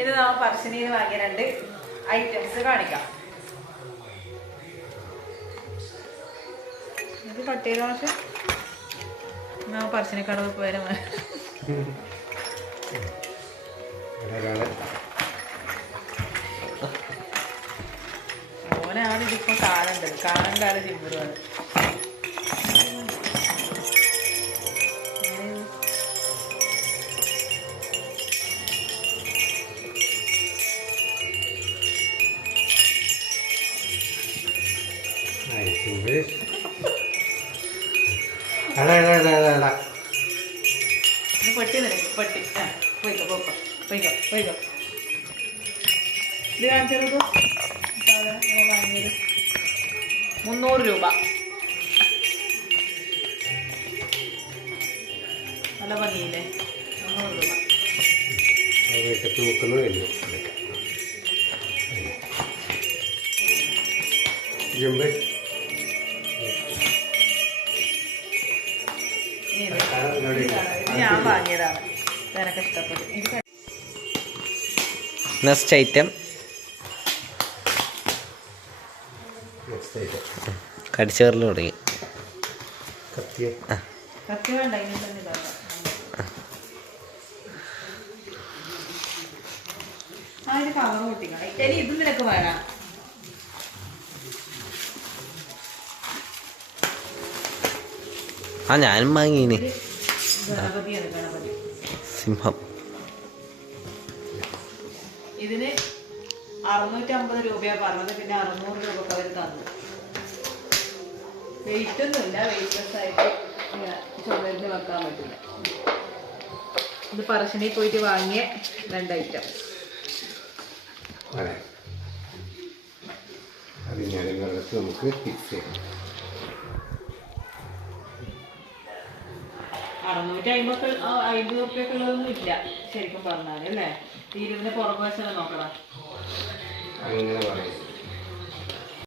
ഇത് നമ്മൾ പറശ്ശിനിയിൽ വാങ്ങിയ 2 ഐറ്റംസ് കാണിക്കാം. ഇത് കട്ട് ചെയ്ത പക്ഷെ പറശ്ശിനിക്കടവ് പോയാലും ഓനാണ് ഇതിപ്പോ കാണേണ്ടത്. കാലം ചിമ്പുരുവാണ്. പെട്ടി നിനക്ക് പെട്ടി പോയിക്കോ പോക്കോ പോയിക്കോ പോയിക്കോ. ഇത് കാണിച്ചത് വാങ്ങിയത് 300 രൂപ. നല്ല ഭംഗിയില്ലേ? 300 രൂപ. ഞാൻ വാങ്ങിയതാണ്. എനിക്ക് ഇഷ്ടപ്പെട്ടു. നെക്സ്റ്റ് ഐറ്റം കടിച്ചേറിൽ തുടങ്ങി. കത്തി വേണ്ട, ഇങ്ങനെ തന്നെ ഇതാക്കാം. അതിന് കവർ പൊട്ടിക്കണം. ഇനി ഇത് നിനക്ക് വേണം. ഞാനും വാങ്ങീന്. ഗണപതിയാണ്, ഗണപതി സിംഹം. ഇതിന് 650 രൂപയാണ് പറഞ്ഞത്. പിന്നെ 600 രൂപക്ക് അവർ തന്നു. വെയിറ്റ് ഒന്നുമില്ല, വെയിറ്റ്ലെസ് ആയിട്ട് ചുമരിന് വെക്കാൻ പറ്റില്ല. ഇത് പറശ്ശിനിയിൽ പോയിട്ട് വാങ്ങിയ 2 ഐറ്റം. നമുക്ക് ഫിക്സ് ചെയ്യാം. 650 രൂപയ്ക്കുള്ളതൊന്നും ഇല്ല ശരിക്കും പറഞ്ഞാൽ അല്ലേ? തീരുവിന്റെ പുറകുവശം നോക്കണം. അങ്ങനെ പറയും.